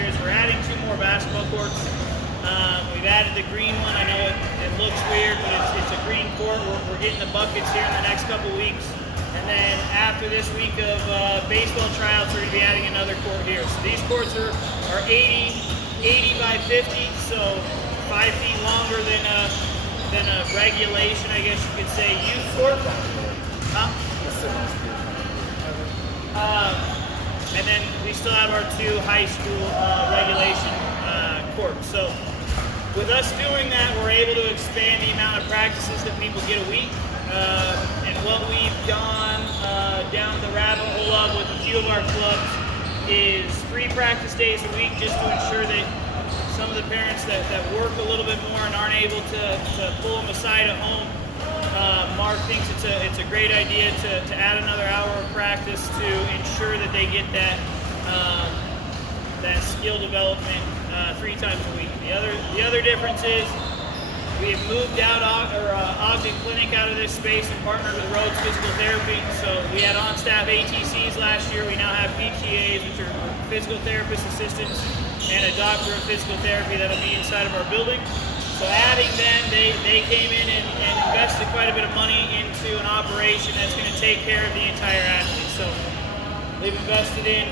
here is we're adding 2 more basketball courts. We've added the green one. I know it looks weird, but it's a green court. We're getting the buckets here in the next couple weeks. And then after this week of baseball tryouts, we're going to be adding another court here. So these courts are 80 by 50, so 5 feet longer than a regulation, I guess you could say, youth court. And then we still have our 2 high school regulation courts. So with us doing that, we're able to expand the amount of practices that people get a week. And what we've gone down the rabbit hole of with a few of our clubs is 3 practice days a week, just to ensure that some of the parents that work a little bit more and aren't able to pull them aside at home. Mark thinks it's a great idea to add another hour of practice to ensure that they get that skill development 3 times a week. The other difference is we have moved out Ogden Clinic out of this space and partnered with Rhodes Physical Therapy. So we had on-staff ATCs last year. We now have PTAs, which are physical therapist assistants, and a doctor of physical therapy that'll be inside of our building. So adding them, they came in and invested quite a bit of money into an operation that's going to take care of the entire athlete. So they've invested in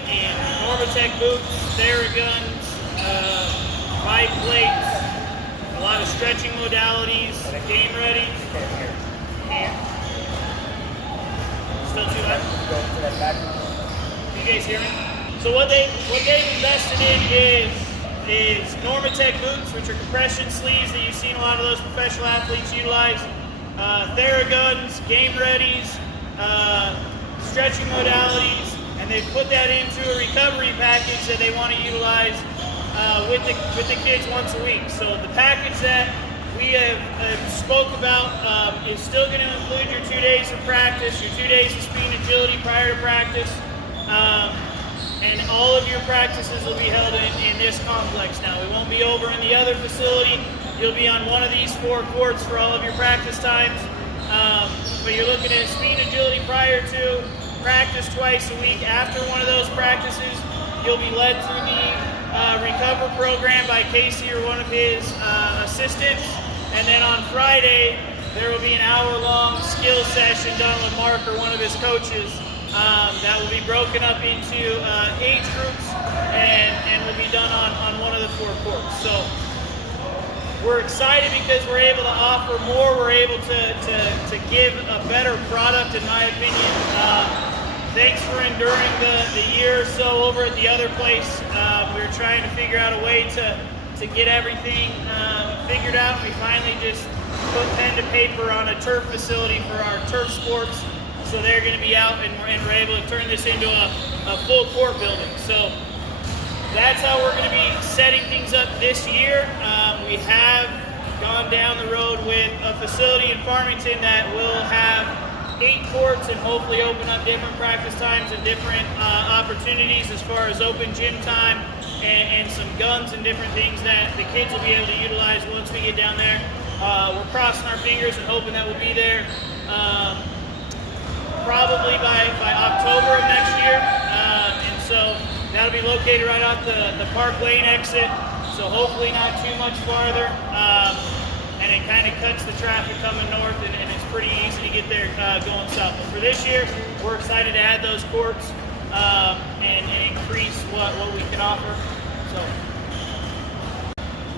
Normatec boots, Theraguns, 5 plates, a lot of stretching modalities, game ready. Still too high? Can you guys hear me? So what they've invested in is Normatec boots, which are compression sleeves that you've seen a lot of those professional athletes utilize, Theraguns, game readies, stretching modalities, and they've put that into a recovery package that they want to utilize with the kids once a week. So the package that we have spoke about is still going to include your 2 days of practice, your 2 days of speed and agility prior to practice, and all of your practices will be held in this complex now. We won't be over in the other facility. You'll be on one of these 4 courts for all of your practice times. But you're looking at speed and agility prior to practice twice a week. After one of those practices, you'll be led through the recover program by Casey or one of his assistants. And then on Friday, there will be an hour-long skill session done with Mark or one of his coaches. That will be broken up into age groups and will be done on one of the 4 courts. So we're excited because we're able to offer more. We're able to give a better product, in my opinion. Thanks for enduring the year or so over at the other place. We were trying to figure out a way to get everything figured out. We finally just put pen to paper on a turf facility for our turf sports. So they're going to be out, and we're able to turn this into a full court building. So that's how we're going to be setting things up this year. We have gone down the road with a facility in Farmington that will have 8 courts and hopefully open up different practice times and different opportunities as far as open gym time and some guns and different things that the kids will be able to utilize once we get down there. We're crossing our fingers and hoping that we'll be there probably by October of next year, and so that'll be located right off the Park Lane exit, so hopefully not too much farther, and it kind of cuts the traffic coming north, and it's pretty easy to get there going south. But for this year, we're excited to add those courts and increase what we can offer. So,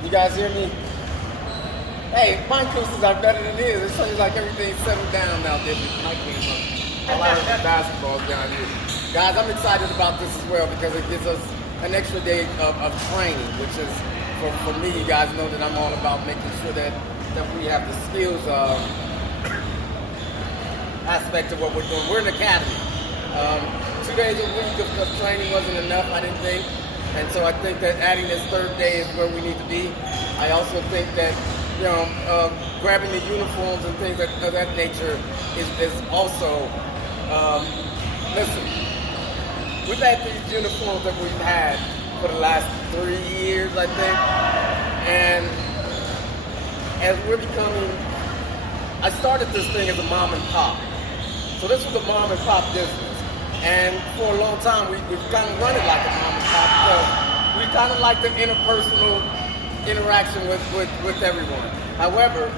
you guys hear me? Hey, my acoustics are better than this. It seems like everything's settled down now. A lot of basketballs down here. Guys, I'm excited about this as well because it gives us an extra day of training, which is, for me, you guys know that I'm all about making sure that we have the skills aspect of what we're doing. We're an academy. 2 days a week of training wasn't enough, I didn't think. And so I think that adding this 3rd day is where we need to be. I also think that, grabbing the uniforms and things of that nature is also, listen, we've had these uniforms that we've had for the last 3 years, I think. And as we're becoming, I started this thing as a mom and pop. So this was a mom and pop business. And for a long time, we've kind of run it like a mom and pop because we kind of like the interpersonal interaction with everyone. However,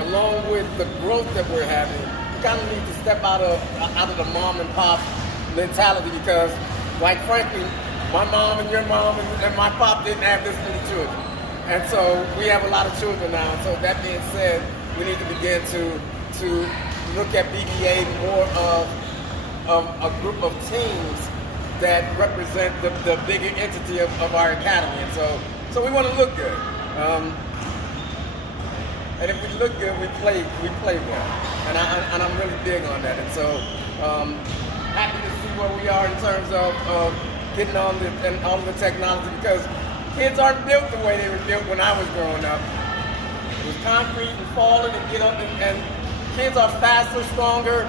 along with the growth that we're having, we kind of need to step out of the mom and pop mentality, because, like, frankly, my mom and your mom and my pop didn't have this many children. And so we have a lot of children now. So that being said, we need to begin to look at BBA more of a group of teams that represent the bigger entity of our academy. And so we want to look good. And if we look good, we play well. And I'm really big on that. And so happy to see where we are in terms of getting on all of the technology, because kids aren't built the way they were built when I was growing up. It was concrete and falling and get up, and kids are faster, stronger,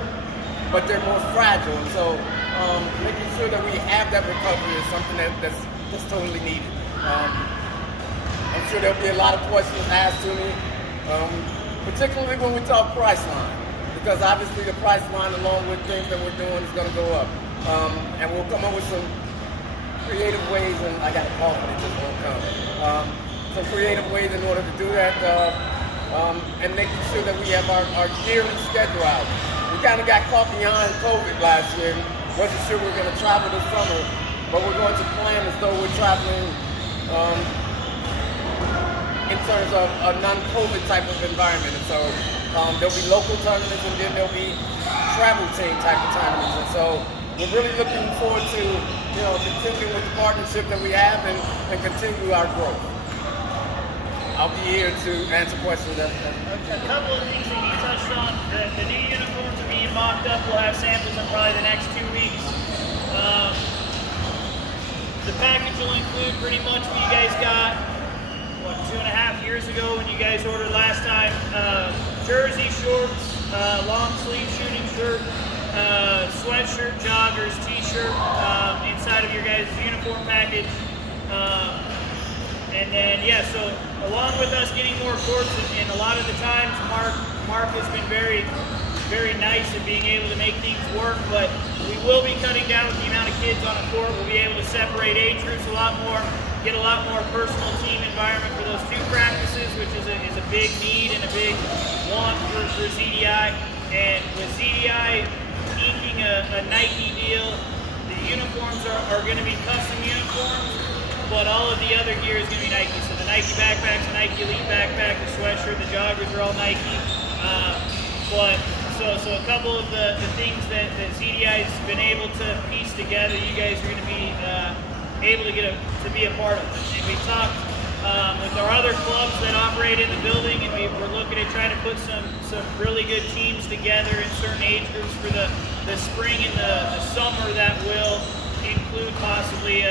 but they're more fragile. And so making sure that we have that recovery is something that's totally needed. I'm sure there'll be a lot of questions asked to me, particularly when we talk price line, because obviously the price line, along with things that we're doing, is going to go up. And we'll come up with some creative ways, and I got a call, but it just won't come. Some creative ways in order to do that, and making sure that we have our yearly schedule out. We kind of got caught behind COVID last year. Wasn't sure we were going to travel this summer, but we're going to plan as though we're traveling in terms of a non-COVID type of environment. And so there'll be local tournaments, and then there'll be travel team type of tournaments. And so we're really looking forward to continuing with the partnership that we have and continue our growth. I'll be here to answer questions. A couple of things that you touched on. The new uniforms are being mocked up. We'll have samples in probably the next 2 weeks. The package will include pretty much what you guys got, 2.5 years ago when you guys ordered last time. Jersey, shorts, long sleeve shooting shirt, sweatshirt, joggers, t-shirt inside of your guys' uniform package. And then, so along with us getting more courts, and a lot of the times Mark has been very, very nice at being able to make things work, but we will be cutting down with the amount of kids on a court. We'll be able to separate age groups a lot more, get a lot more personal team environment for those 2 practices, which is a big need and a big want for ZDI. And with ZDI inking a Nike deal, the uniforms are going to be custom uniforms, but all of the other gear is going to be Nike. So the Nike backpacks, the Nike Elite backpack, the sweatshirt, the joggers are all Nike. So a couple of the things that ZDI has been able to piece together, you guys are going to be able to to be a part of it. And we talked with our other clubs that operate in the building, and we're looking at trying to put some really good teams together in certain age groups for the spring and the summer that will include possibly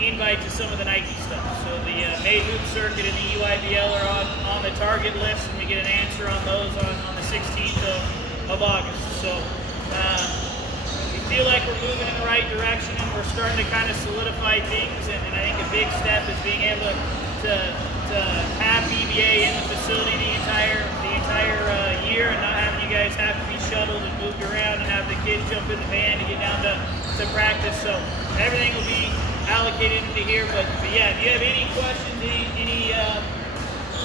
invite to some of the Nike stuff. So the May Hoop Circuit and the EYBL are on the target list, and we get an answer on those on the 16th of August. So we feel like we're moving in the right direction, and we're starting to kind of solidify things. And I think a big step is being able to have BBA in the facility the entire year, and not having you guys have to be shuttled and moved around and have the kids jump in the van to get down to practice. So everything will be allocated into here, but yeah, if you have any questions,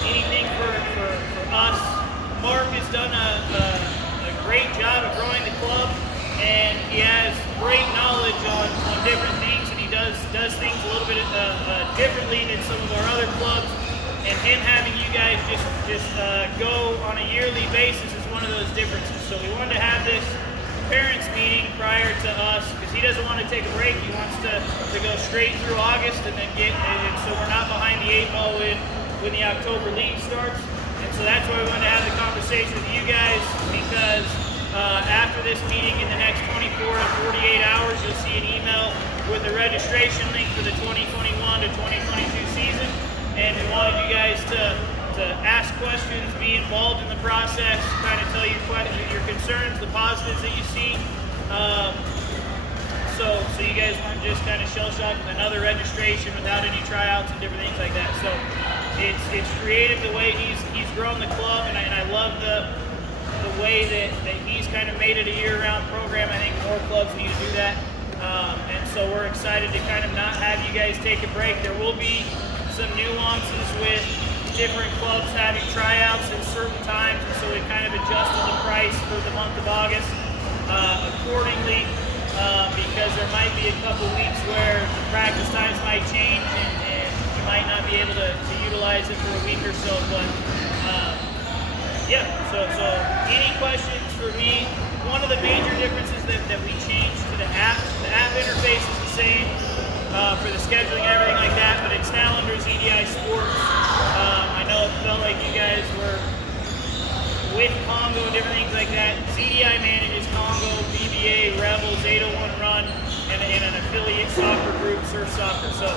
anything for us, Mark has done a great job of growing the club, and he has great knowledge on different things, and he does things a little bit differently than some of our other clubs, and him having you guys just go on a yearly basis is one of those differences. So we wanted to have this parents meeting prior to us, because he doesn't want to take a break. He wants to go straight through August and then and so we're not behind the 8 ball when the October league starts. And so that's why we wanted to have the conversation with you guys, because after this meeting in the next 24 to 48 hours, you'll see an email with a registration link for the 2021 to 2022 season. And we wanted you guys to ask questions, be involved in the process, kind of tell your concerns, the positives that you see. So you guys weren't just kind of shell-shocked with another registration without any tryouts and different things like that. So it's creative the way he's grown the club, and I love the way that he's kind of made it a year-round program. I think more clubs need to do that. And so we're excited to kind of not have you guys take a break. There will be some nuances with different clubs having tryouts at certain times, and so we kind of adjusted the price for the month of August accordingly, because there might be a couple weeks where the practice times might change and you might not be able to utilize it for a week or so. But yeah, so any questions for me? One of the major differences that we changed to the app interface is the same for the scheduling and everything like that, but it's now under ZDI Sports. I know it felt like you guys were with Congo and different things like that. ZDI manages Congo, BBA, Rebels, 801 Run, and an affiliate soccer group, Surf Soccer. So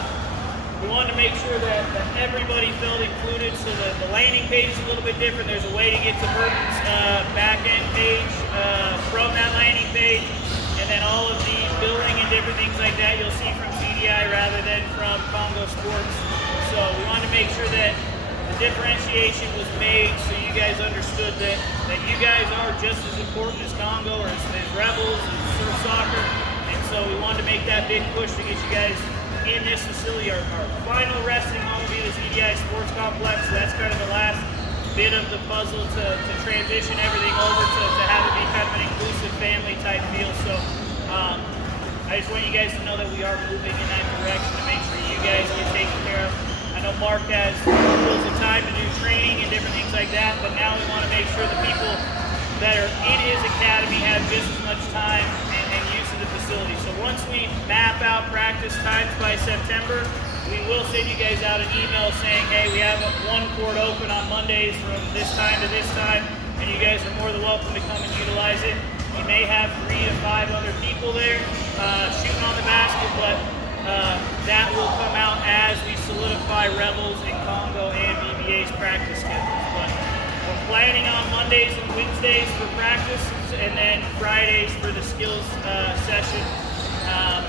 we wanted to make sure that everybody felt included, so the landing page is a little bit different. There's a way to get to Burton's back-end page from that landing page, and then all of the billing and different things like that you'll see from ZDI rather than from Congo Sports. So we wanted to make sure that the differentiation was made so you guys understood that you guys are just as important as Congo or as Rebels and Surf Soccer, and so we wanted to make that big push to get you guys in this facility. Our final resting home will be the ZDI Sports Complex, so that's kind of the last bit of the puzzle to transition everything over to have it be kind of an inclusive family type feel. So I just want you guys to know that we are moving in that direction to make sure you guys get taken care of. I know Mark has tools of time to do training and different things like that, but now we want to make sure the people that are in his academy have just as much time and use of the facility. So once we map out practice times by September, we will send you guys out an email saying, hey, we have one court open on Mondays from this time to this time, and you guys are more than welcome to come and utilize it. You may have 3 to 5 other people there shooting on the basket, but that will come out as we solidify Rebels and Congo and BBA's practice schedules. But we're planning on Mondays and Wednesdays for practice, and then Fridays for the skills session.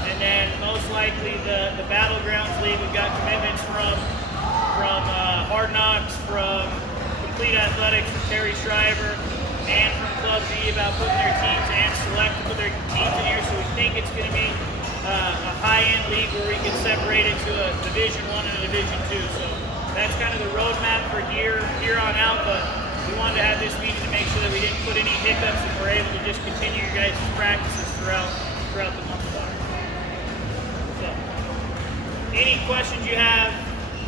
And then most likely the Battlegrounds League, we've got commitments from Hard Knocks, from Complete Athletics, from Terry Shriver, and from Club B about putting their teams and Select to put their teams in here. So we think it's going to be a high-end league where we can separate it to a Division I and a Division II. So that's kind of the roadmap for here on out, but we wanted to have this meeting to make sure that we didn't put any hiccups and we're able to just continue your guys' practices throughout the month of August. So, any questions you have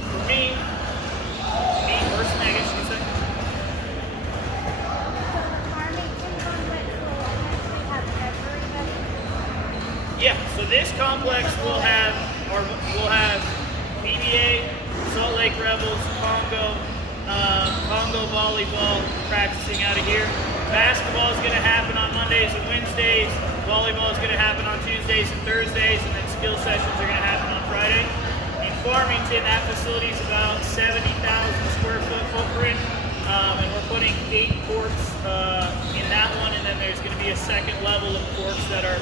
for me personally, I guess you could say? Yeah, so this complex will have BBA, Salt Lake Rebels, Congo volleyball practicing out of here. Basketball is going to happen on Mondays and Wednesdays. Volleyball is going to happen on Tuesdays and Thursdays, and then skill sessions are going to happen on Friday. In Farmington, that facility is about 70,000 square foot footprint, and we're putting 8 courts in that one, and then there's going to be a second level of courts that are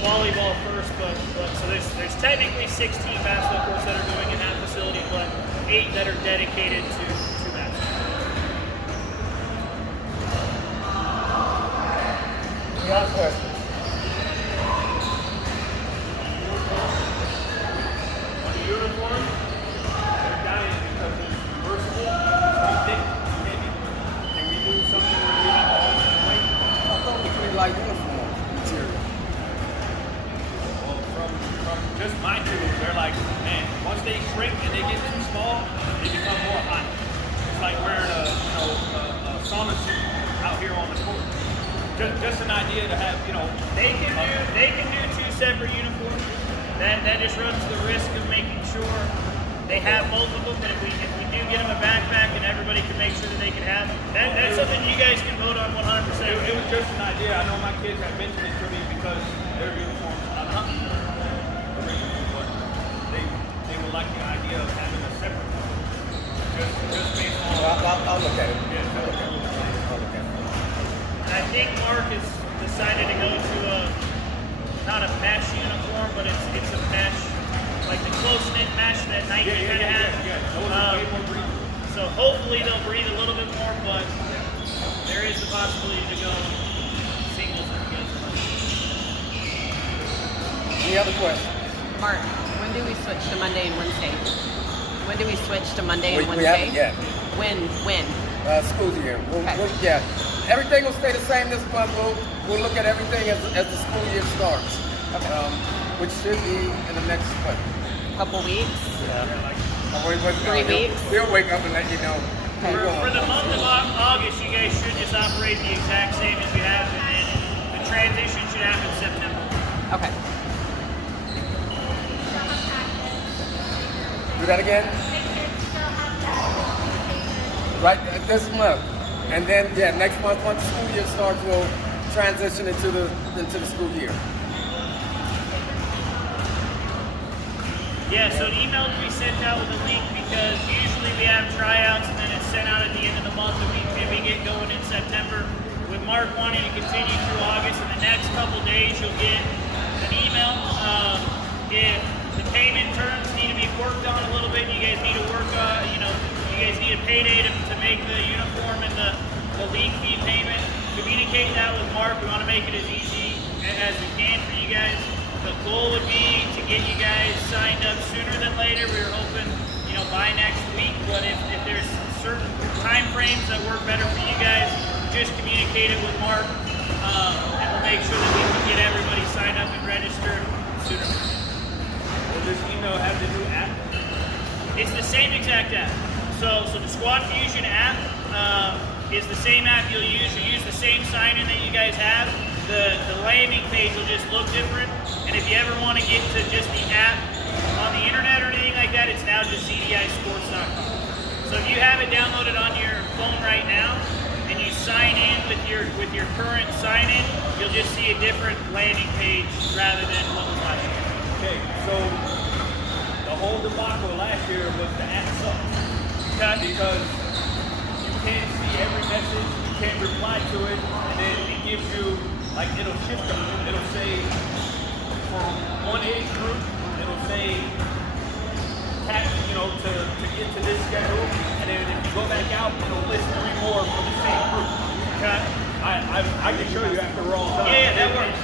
volleyball first, but so there's technically 16 basketball courts that are going in that facility, but 8 that are dedicated to basketball. Any other questions? On the uniform, they're dying because it's reversible. We think maybe can we do something where we have all that weight? I thought we pretty like uniform material. From just my two, they're like, man, once they shrink and they get too small, they become more hot. It's like wearing a sauna suit out here on the court. Just an idea to have, They can do 2 separate uniforms. That just runs the risk of making sure they have both of them. But if we do get them a backpack and everybody can make sure that they can have them, that's something you guys can vote on 100%. It was just an idea. I know my kids have mentioned it to me because their uniforms are not original, but they would like the idea of having a separate one. Just based on. I'll look at it. Yeah, I'll look at it. I think Mark has decided to go to not a mesh uniform, but it's a mesh, like the close-knit mesh that Nike kind of has. Those are way more breathable. So hopefully they'll breathe a little bit more, but there is the possibility to go singles if you guys want. Any other questions? Mark, when do we switch to Monday and Wednesday? When do we switch to Monday and We Wednesday? haven't yet. When? School year. Okay. Yeah. Everything will stay the same this month. We'll look at everything as the school year starts, which should be in the next what? Couple weeks? 3 weeks? We'll wake up and let you know. For the month of August, you guys should just operate the exact same as you have, and then the transition should happen in September. Okay. Do that again? Right, this month. And then, next month, once the school year starts, we'll transition into the school year. Yeah, so an email will be sent out with a link because usually we have tryouts and then it's sent out at the end of the month and we get going in September. With Mark wanting to continue through August, in the next couple days you'll get an email. If the payment terms need to be worked on a little bit, you guys need to work on, you guys need a payday to make the uniform and the league fee payment. Communicate that with Mark. We want to make it as easy as we can for you guys. The goal would be to get you guys signed up sooner than later. We were hoping, by next week, but if there's certain time frames that work better for you guys, just communicate it with Mark, and we'll make sure that we can get everybody signed up and registered sooner. Will this email have the new app? It's the same exact app. So the Squad Fusion app is the same app you'll use. You use the same sign-in that you guys have. The landing page will just look different. And if you ever want to get to just the app on the internet or anything like that, it's now just ZDIsports.com. So if you have it downloaded on your phone right now and you sign in with your current sign-in, you'll just see a different landing page rather than what was last year. Okay, so the whole debacle last year was the app sucked. Because you can't see every message, you can't reply to it, and then it gives you, it'll shift them. It'll say, for one age group, it'll say, tap, to get to this schedule, and then if you go back out, it'll list 3 more for the same group. Okay. I can show you after we're all done. Yeah, that works.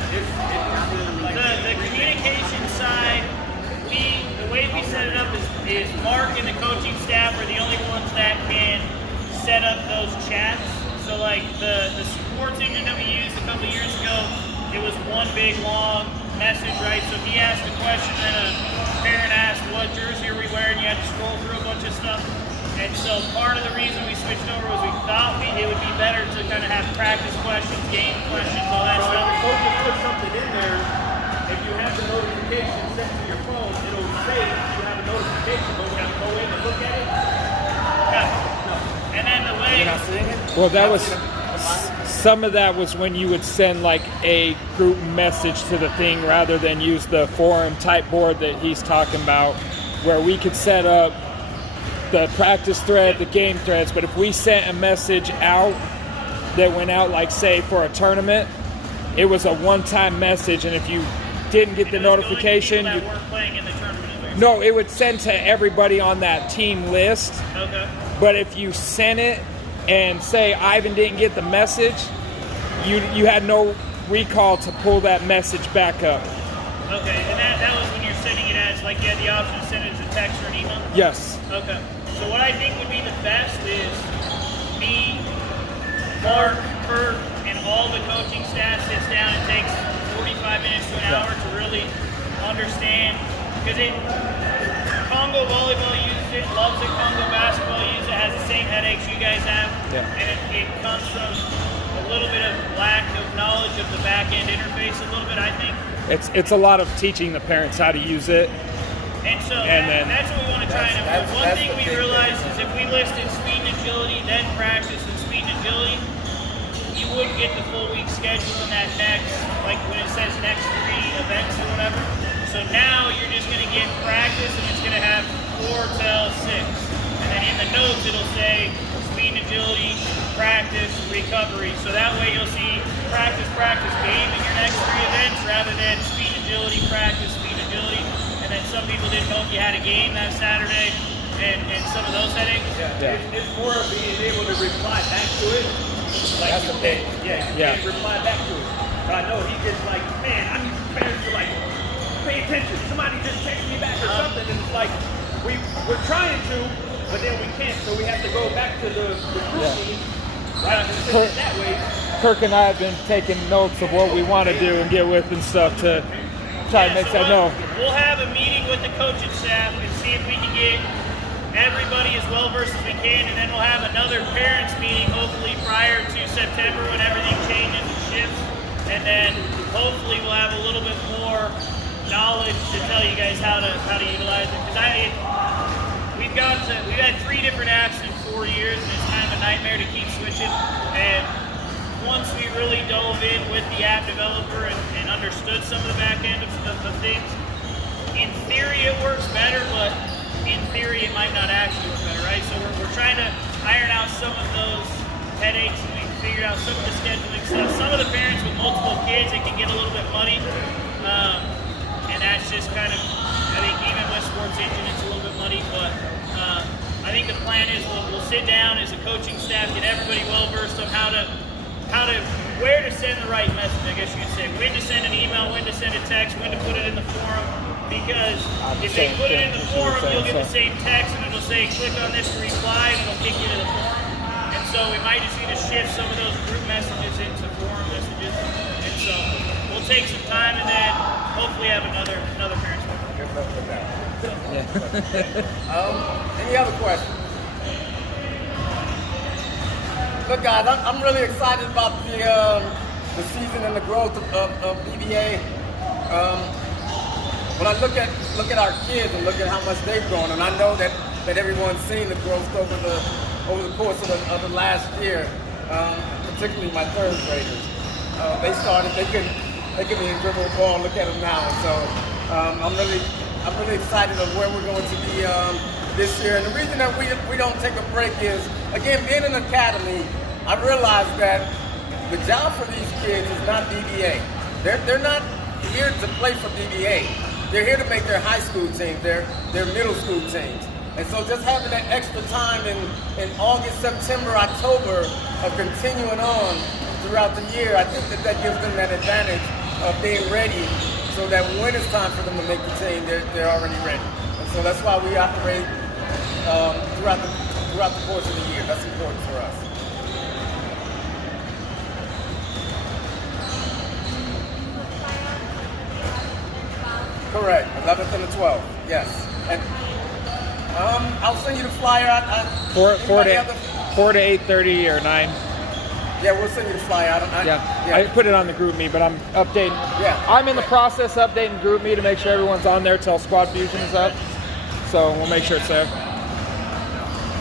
The The communication side, the way we set it up is Mark and the coaching staff are the only ones that can set up those chats. So the sports engine that we used a couple years ago, it was one big long message, right? So if he asked a question, then a parent asked what jersey are we wearing, you had to scroll through a bunch of stuff. And so part of the reason we switched over was we thought it would be better to kind of have practice questions, game questions, all that So if stuff. the coach just put something in there, if you have the notification set to your phone, it'll say you have a notification, but when you go in and look at it, And then the way You're not seeing it? Well, that was some of that was when you would send a group message to the thing rather than use the forum type board that he's talking about, where we could set up the practice thread, the game threads. But if we sent a message out that went out, say for a tournament, it was a one-time message, and if you didn't get the notification, that weren't playing in the tournament. no, it would send to everybody on that team list. Okay. But if you sent it and say Ivan didn't get the message, you had no recall to pull that message back up. Okay, and that was when you're sending it as you had the option to send it as a text or an email? Yes. Okay. So what I think would be the best is me, Mark, Kurt, and all the coaching staff sits down and takes 45 minutes to an hour to really understand, because Congo volleyball uses it, loves it, Congo basketball uses it, has the same headaches you guys have, and it comes from a little bit of lack of knowledge of the back-end interface a little bit, I think. It's a lot of teaching the parents how to use it. And so then that's what we want to try and improve. One thing we realized is if we listed speed and agility, then practice and speed and agility, you wouldn't get the full week schedule in that next, when it says next 3 events or whatever. So now you're just going to get practice and it's going to have 4 till 6. And then in the notes it'll say speed and agility, practice, recovery. So that way you'll see practice, game in your next 3 events rather than speed, agility, practice, speed, agility. And then some people didn't know if you had a game that Saturday and some of those headaches. It's more of being able to reply back to it. That's the thing. You can reply back to it. But I know he gets man, I need parents to pay attention. Somebody just text me back or something, and it's like we're trying to, but then we can't. So we have to go back to the group meeting, right? And send it that way. Kirk and I have been taking notes of what we want to do and get with and stuff to try to make that know. We'll have a meeting with the coaching staff and see if we can get everybody as well versed as we can, and then we'll have another parents meeting hopefully prior to September when everything changes and shifts, and then hopefully we'll have a little bit more knowledge to tell you guys how to utilize it. Because we've had 3 different apps in 4 years, and it's kind of a nightmare to keep switching. And once we really dove in with the app developer and understood some of the back end of things, in theory it works better, but in theory it might not actually work better, right? So we're trying to iron out some of those headaches, and we figured out some of the scheduling stuff. Some of the parents with multiple kids, it can get a little bit muddy, and that's just kind of, I think even with Sports Engine it's a little bit muddy, but I think the plan is we'll sit down as a coaching staff, get everybody well versed on where to send the right message, I guess you could say. When to send an email, when to send a text, when to put it in the forum. Because if they put it in the forum, you'll get the same text and it'll say click on this to reply and it'll kick you to the forum. And so we might just need to shift some of those group messages into forum messages. And so we'll take some time and then hopefully have another parents meeting. Good luck with that. Any other questions? Look, guys, I'm really excited about the season and the growth of BBA. When I look at our kids and look at how much they've grown, and I know that everyone's seen the growth over the course of the last year, particularly my 3rd graders. They couldn't even dribble a ball. Look at them now. So I'm really excited of where we're going to be this year. And the reason that we don't take a break is, again, being an academy, I realized that the job for these kids is not BBA. They're not here to play for BBA. They're here to make their high school teams, their middle school teams. And so just having that extra time in August, September, October of continuing on throughout the year, I think that gives them that advantage of being ready, so that when it's time for them to make the team, they're already ready. And so that's why we operate throughout the course of the year. That's important for us. Correct, 11th and the 12th, yes. And I'll send you the flyer. 4 to 8:30 or 9. Yeah, we'll send you the flyer. I put it on the group me, but I'm updating. Yeah. I'm in the process of updating group me to make sure everyone's on there till Squad Fusion is up. So we'll make sure it's there.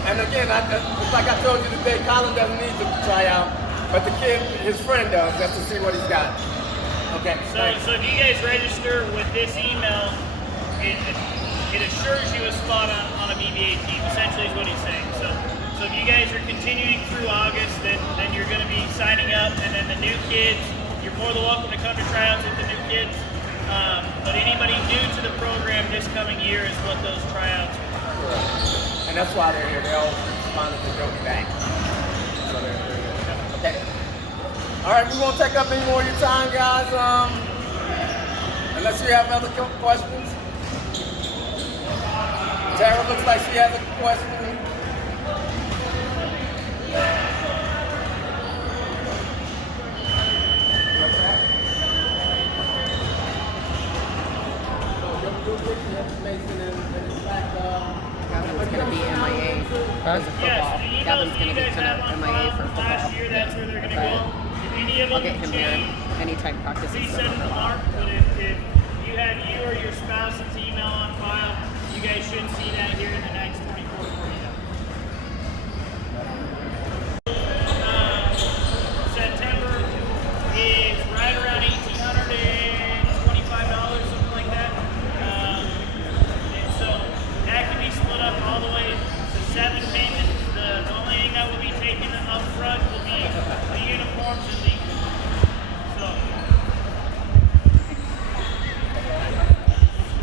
And again, it's like I told you today, Colin doesn't need to try out, but the kid, his friend does, just to see what he's got. Okay. So if you guys register with this email, it assures you a spot on a BBA team, essentially is what he's saying. So if you guys are continuing through August, then you're going to be signing up, and then the new kids, you're more than welcome to come to tryouts with the new kids. But anybody new to the program this coming year is what those tryouts are. And that's why they're here. They all responded to Joey back. So they're here. Okay. All right, we won't take up any more of your time, guys. Unless you have other questions. Tara looks like she has a question. Gavin's going to be MIA for football. Yes, Gavin's going to be MIA for football. Last year, that's where they're going to go. If any of I'll them get him change, here anytime practice is please send them a mark. But if you had you or your spouse's email on